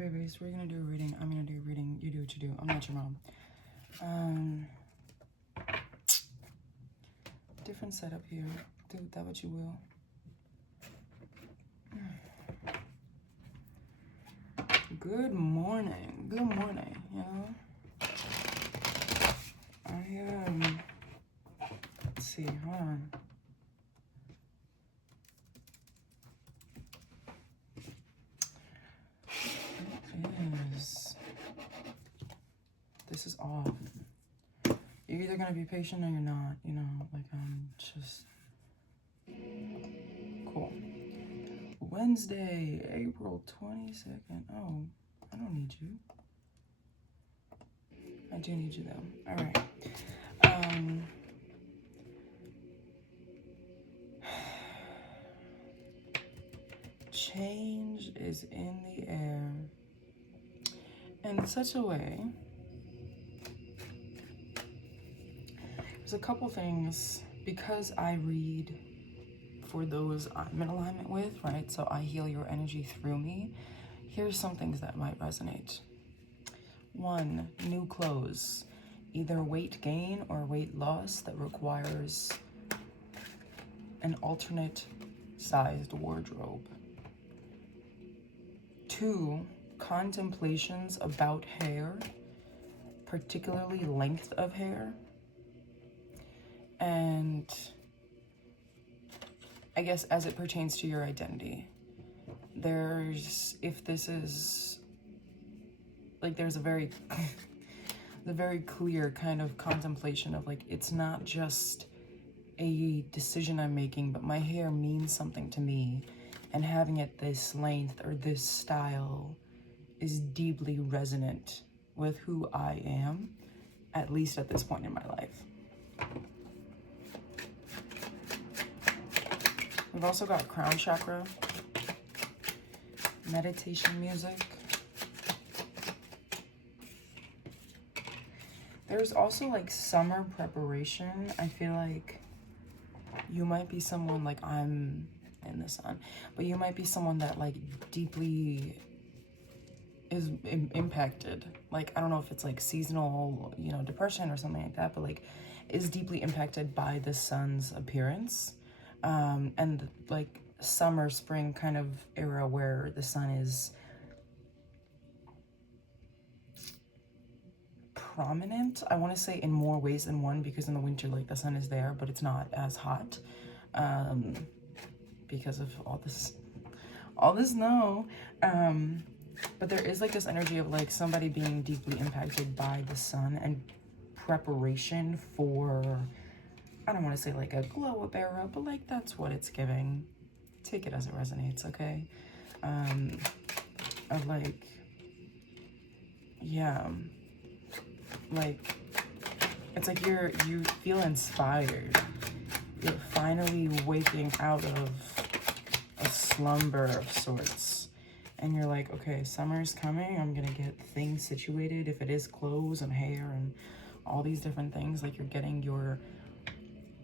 babies, we're gonna do a reading. I'm gonna do a reading. You do what you do. I'm not your mom. Different setup here. Do with that what you will. Good morning. Good morning, you know. Let's see, hold on. This is off. You're either gonna be patient or you're not, you know, like just cool. Wednesday, April 22nd. Oh, I don't need you. I do need you though. All right. Change is in the air in such a way. There's a couple things, because I read for those I'm in alignment with, right? So I heal your energy through me. Here's some things that might resonate. 1, new clothes, either weight gain or weight loss that requires an alternate sized wardrobe. 2, contemplations about hair, particularly length of hair. And I guess as it pertains to your identity, there's a very the very clear kind of contemplation of like, it's not just a decision I'm making, but my hair means something to me, and having it this length or this style is deeply resonant with who I am, at least at this point in my life. We've also got crown chakra, meditation music. There's also like summer preparation. I feel like you might be someone, like I'm in the sun, but you might be someone that like deeply is impacted. Like, I don't know if it's like seasonal, you know, depression or something like that, but like is deeply impacted by the sun's appearance. And like summer, spring kind of era where the sun is prominent. I want to say in more ways than one, because in the winter, like the sun is there, but it's not as hot, because of all this snow. But there is like this energy of like somebody being deeply impacted by the sun and preparation for, I don't want to say like a glow up era, but like that's what it's giving. Take it as it resonates, okay? Of like, yeah, like it's like you feel inspired. You're finally waking out of a slumber of sorts, and you're like, okay, summer's coming. I'm gonna get things situated. If it is clothes and hair and all these different things, like you're getting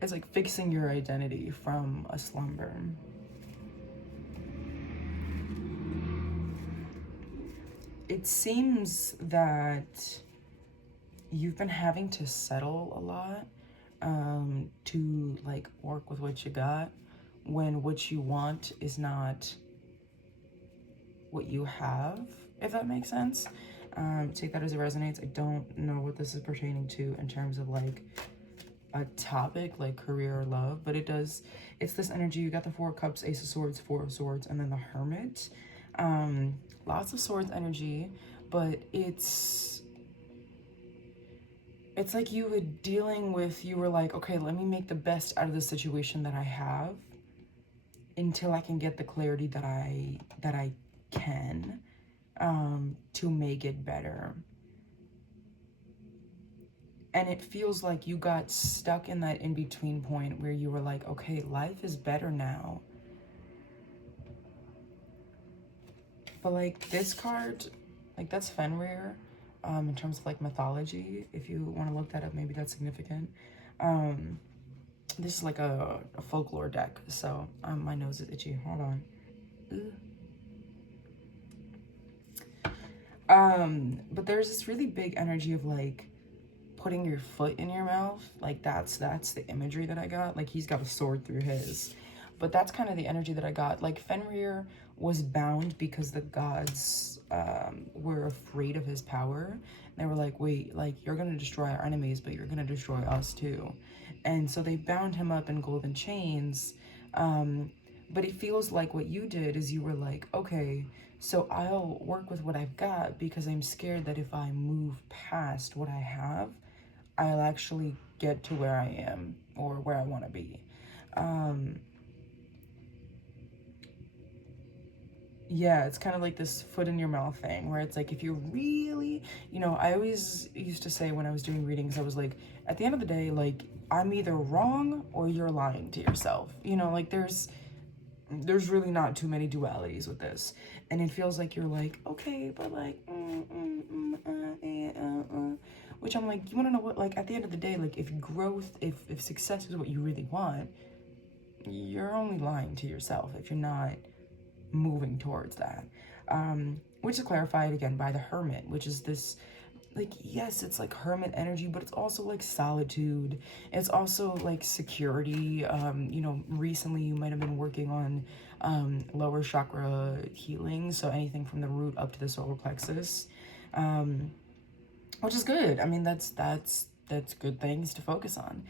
it's like fixing your identity from a slumber. It seems that you've been having to settle a lot, to like work with what you got, when what you want is not what you have, if that makes sense. Take that as it resonates. I don't know what this is pertaining to in terms of like a topic like career or love, but it's this energy. You got the 4 cups, Ace of Swords, 4 of Swords, and then the Hermit. Lots of swords energy, but it's like you were like, okay, let me make the best out of the situation that I have until I can get the clarity that I can, to make it better. And it feels like you got stuck in that in-between point where you were like, okay, life is better now. But like this card, like that's Fenrir, in terms of like mythology. If you want to look that up, maybe that's significant. This is like a folklore deck, so my nose is itchy. Hold on. But there's this really big energy of like putting your foot in your mouth. Like that's the imagery that I got. Like he's got a sword through his. But that's kind of the energy that I got. Like Fenrir was bound because the gods were afraid of his power. And they were like, wait, like you're gonna destroy our enemies, but you're gonna destroy us too. And so they bound him up in golden chains. But it feels like what you did is you were like, okay, so I'll work with what I've got because I'm scared that if I move past what I have, I'll actually get to where I am or where I want to be. Yeah, it's kind of like this foot in your mouth thing where it's like if you really, I always used to say when I was doing readings, I was like, at the end of the day, like I'm either wrong or you're lying to yourself. Like there's really not too many dualities with this, and it feels like you're like, okay, but like which I'm like, you want to know what, like at the end of the day, like if growth, if success is what you really want, you're only lying to yourself if you're not moving towards that. Which is clarified again by the Hermit, which is this, like, yes, it's like hermit energy, but it's also like solitude. It's also like security. Recently you might have been working on lower chakra healing, so anything from the root up to the solar plexus, which is good. I mean, that's good things to focus on.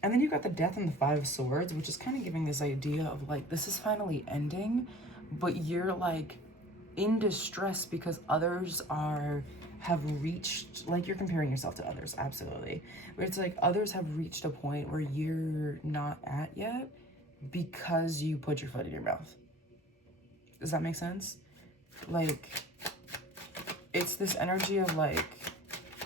And then you got the Death and the Five of Swords, which is kind of giving this idea of like, this is finally ending, but you're like in distress because others have reached, like you're comparing yourself to others, absolutely. But it's like others have reached a point where you're not at yet because you put your foot in your mouth. Does that make sense? Like, it's this energy of like,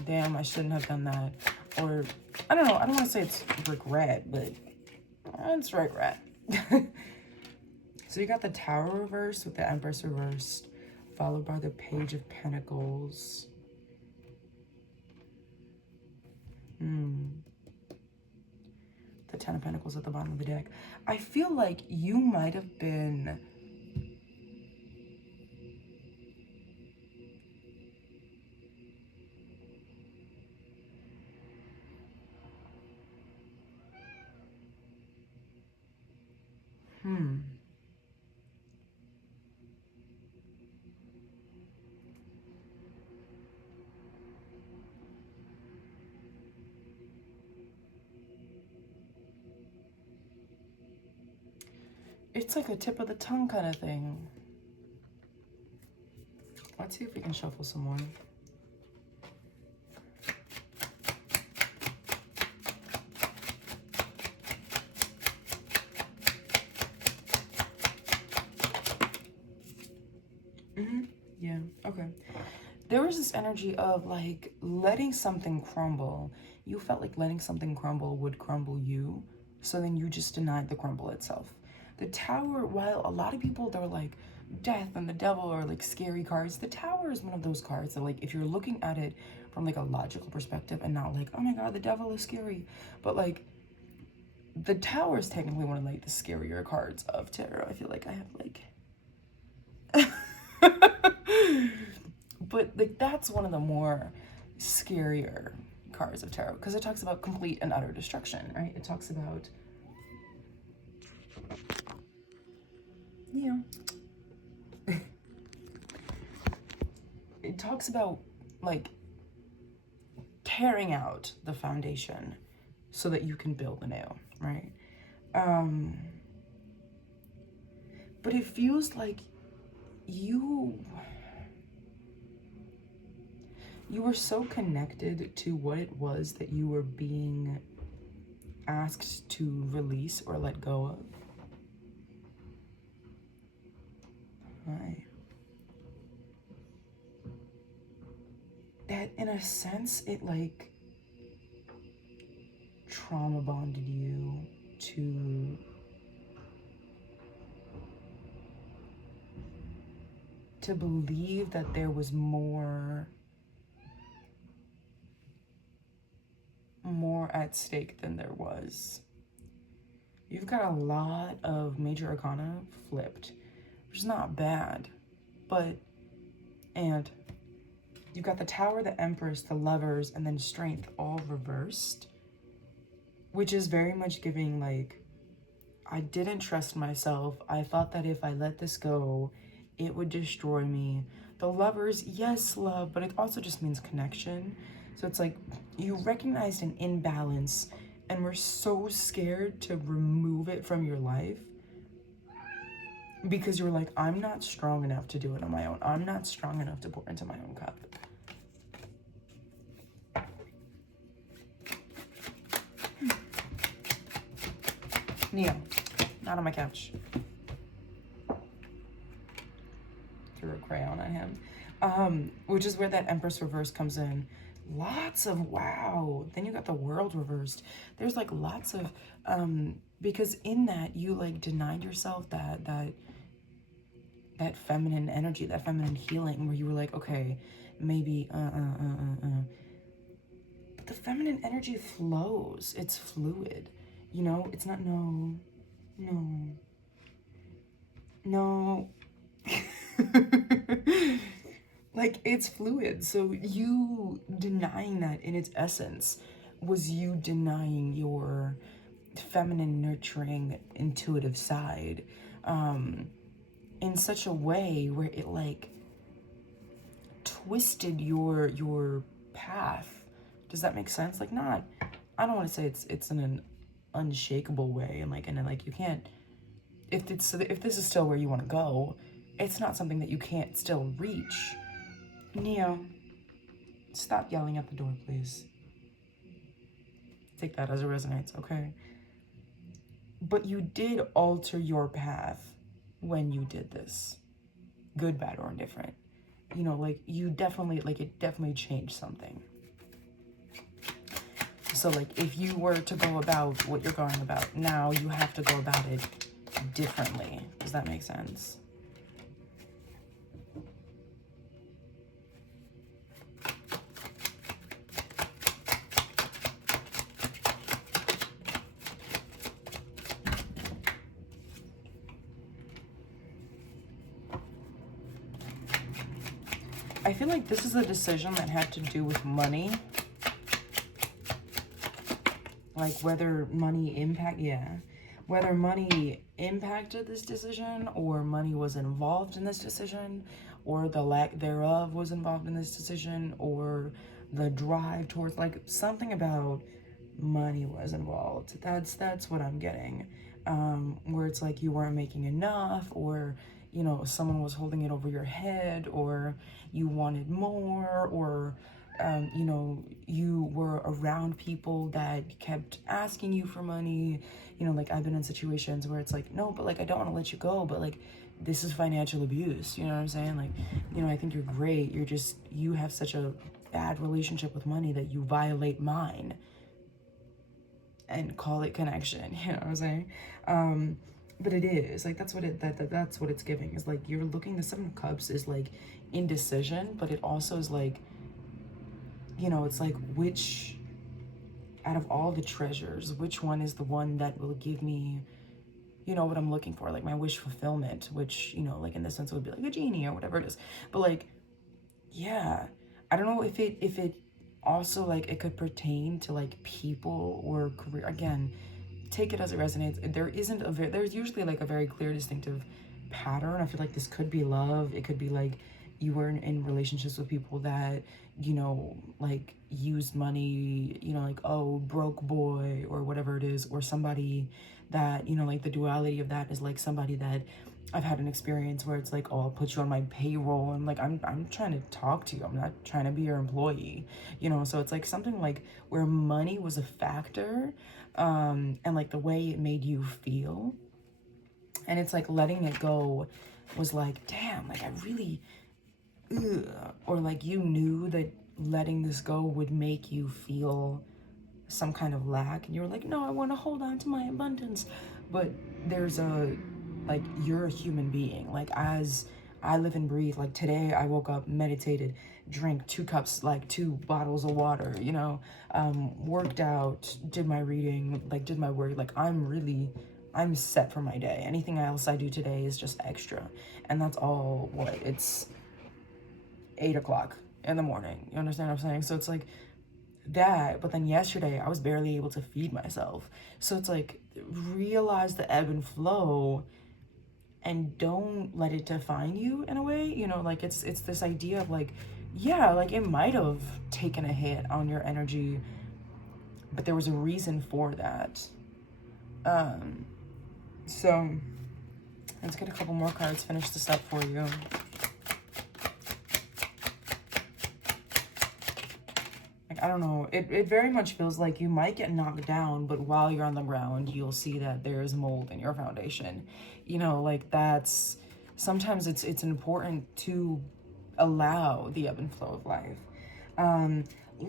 damn, I shouldn't have done that. Or, I don't know, I don't want to say it's regret, but it's regret. So you got the Tower reversed with the Empress reversed, followed by the Page of Pentacles. The Ten of Pentacles at the bottom of the deck. I feel like you might have been it's like a tip of the tongue kind of thing. Let's see if we can shuffle some more. Yeah, okay. There was this energy of like letting something crumble. You felt like letting something crumble would crumble you. So then you just denied the crumble itself. The Tower, while a lot of people, they're like, death and the devil are like scary cards, the Tower is one of those cards that like, if you're looking at it from like a logical perspective and not like, oh my God, the devil is scary. But like, the Tower is technically one of like the scarier cards of tarot. I feel like I have like... But like that's one of the more scarier cards of tarot because it talks about complete and utter destruction, right? It talks about, it talks about like tearing out the foundation so that you can build anew, right? But it feels like you were so connected to what it was that you were being asked to release or let go of. Right. That in a sense, it like trauma bonded you to believe that there was more at stake than there was. You've got a lot of major arcana flipped, which is not bad, and you've got the Tower, the Empress, the Lovers, and then Strength all reversed, which is very much giving like, I didn't trust myself. I thought that if I let this go, it would destroy me. The Lovers, yes, love, but it also just means connection. So it's like you recognized an imbalance and were so scared to remove it from your life because you were like, I'm not strong enough to do it on my own. I'm not strong enough to pour into my own cup. Neo, not on my couch. Threw a crayon at him. Which is where that Empress reverse comes in. Lots of wow. Then you got the World reversed. There's like lots of because in that you like denied yourself that feminine energy, that feminine healing, where you were like, okay, maybe but the feminine energy flows. It's fluid. You know, it's not no. Like, it's fluid. So you denying that in its essence was you denying your feminine, nurturing, intuitive side in such a way where it like twisted your path. Does that make sense? Like, not, I don't want to say it's in an unshakable way, and like you can't, if this is still where you want to go, it's not something that you can't still reach. Neo, stop yelling at the door, please. Take that as it resonates, okay? But you did alter your path when you did this. Good, bad, or indifferent. You know, like, you definitely, like, it definitely changed something. So, like, if you were to go about what you're going about, now you have to go about it differently. Does that make sense? I feel like this is a decision that had to do with money. Like whether money whether money impacted this decision, or money was involved in this decision, or the lack thereof was involved in this decision, or the drive towards, like, something about money was involved. That's what I'm getting. Where it's like you weren't making enough, or, you know, someone was holding it over your head, or you wanted more, or you know, you were around people that kept asking you for money. You know, like, I've been in situations where it's like, no, but like, I don't want to let you go, but like, this is financial abuse. You know what I'm saying? Like, you know, I think you're great. You have such a bad relationship with money that you violate mine and call it connection. You know what I'm saying? But it is like, that's what it's giving, is like, you're looking, the Seven of Cups is like indecision, but it also is like, you know, it's like, which out of all the treasures, which one is the one that will give me, you know, what I'm looking for, like my wish fulfillment, which, you know, like in this sense would be like a genie or whatever it is. But like, yeah, I don't know if it also, like, it could pertain to like people or career. Again, take it as it resonates. There's usually like a very clear, distinctive pattern. I feel like this could be love. It could be like you were in relationships with people that, you know, like use money, you know, like, oh, broke boy or whatever it is, or somebody that, you know, like the duality of that is like somebody that I've had an experience where it's like, oh, I'll put you on my payroll, and like, I'm trying to talk to you, I'm not trying to be your employee, you know. So it's like something like where money was a factor, and like the way it made you feel, and it's like letting it go was like, damn, like I really, or like you knew that letting this go would make you feel some kind of lack, and you were like, no, I want to hold on to my abundance. But there's a, like, you're a human being, like, as I live and breathe. Like today I woke up, meditated, drank 2 cups, like 2 bottles of water, you know, worked out, did my reading, like did my work. Like I'm really I'm set for my day. Anything else I do today is just extra. And that's all what it's 8 o'clock in the morning. You understand what I'm saying? So it's like that. But then yesterday I was barely able to feed myself. So it's like, realize the ebb and flow and don't let it define you in a way. You know, like it's this idea of like, yeah, like it might have taken a hit on your energy, but there was a reason for that. So let's get a couple more cards, finish this up for you. Like, I don't know, it very much feels like you might get knocked down, but while you're on the ground, you'll see that there's mold in your foundation. You know, like that's, sometimes it's important to allow the ebb and flow of life.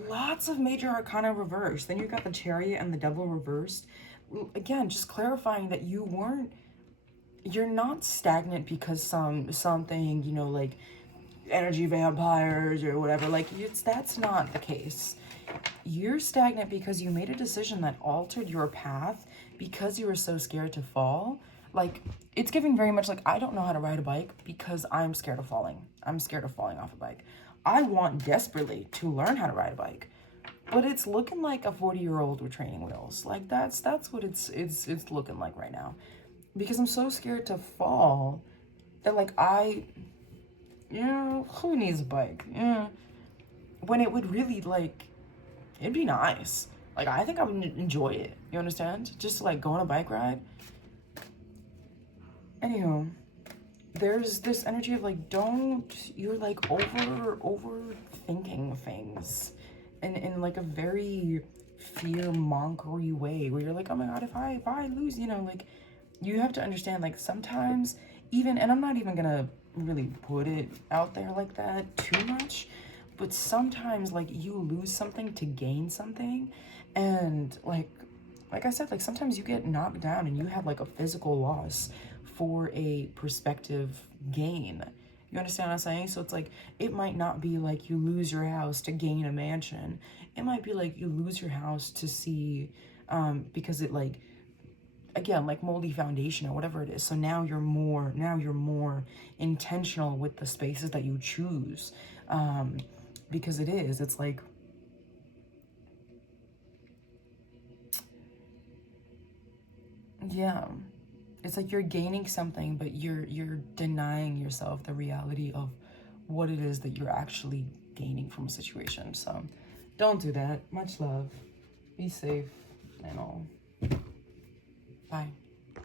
Lots of major arcana reversed. Then you got the Chariot and the Devil reversed. Again, just clarifying that you're not stagnant because something, you know, like energy vampires or whatever, like that's not the case. You're stagnant because you made a decision that altered your path because you were so scared to fall. Like, it's giving very much like, I don't know how to ride a bike because I'm scared of falling. I'm scared of falling off a bike. I want desperately to learn how to ride a bike, but it's looking like a 40-year-old with training wheels. Like that's what it's looking like right now, because I'm so scared to fall that like who needs a bike? Yeah, when it would really like, it'd be nice. Like, I think I would enjoy it. You understand? Just to, like, go on a bike ride. Anywho, there's this energy of like, you're like overthinking things in like a very fear-mongery way where you're like, oh my god, if I lose, you know, like, you have to understand, like, sometimes even, and I'm not even gonna really put it out there like that too much, but sometimes like you lose something to gain something. And like I said, like sometimes you get knocked down and you have like a physical loss for a perspective gain. You understand what I'm saying? So it's like, it might not be like you lose your house to gain a mansion. It might be like you lose your house to see, because it like, again, like moldy foundation or whatever it is. So now you're more intentional with the spaces that you choose. Because it's like, yeah, it's like you're gaining something, but you're denying yourself the reality of what it is that you're actually gaining from a situation. So don't do that. Much love. Be safe and all. Bye.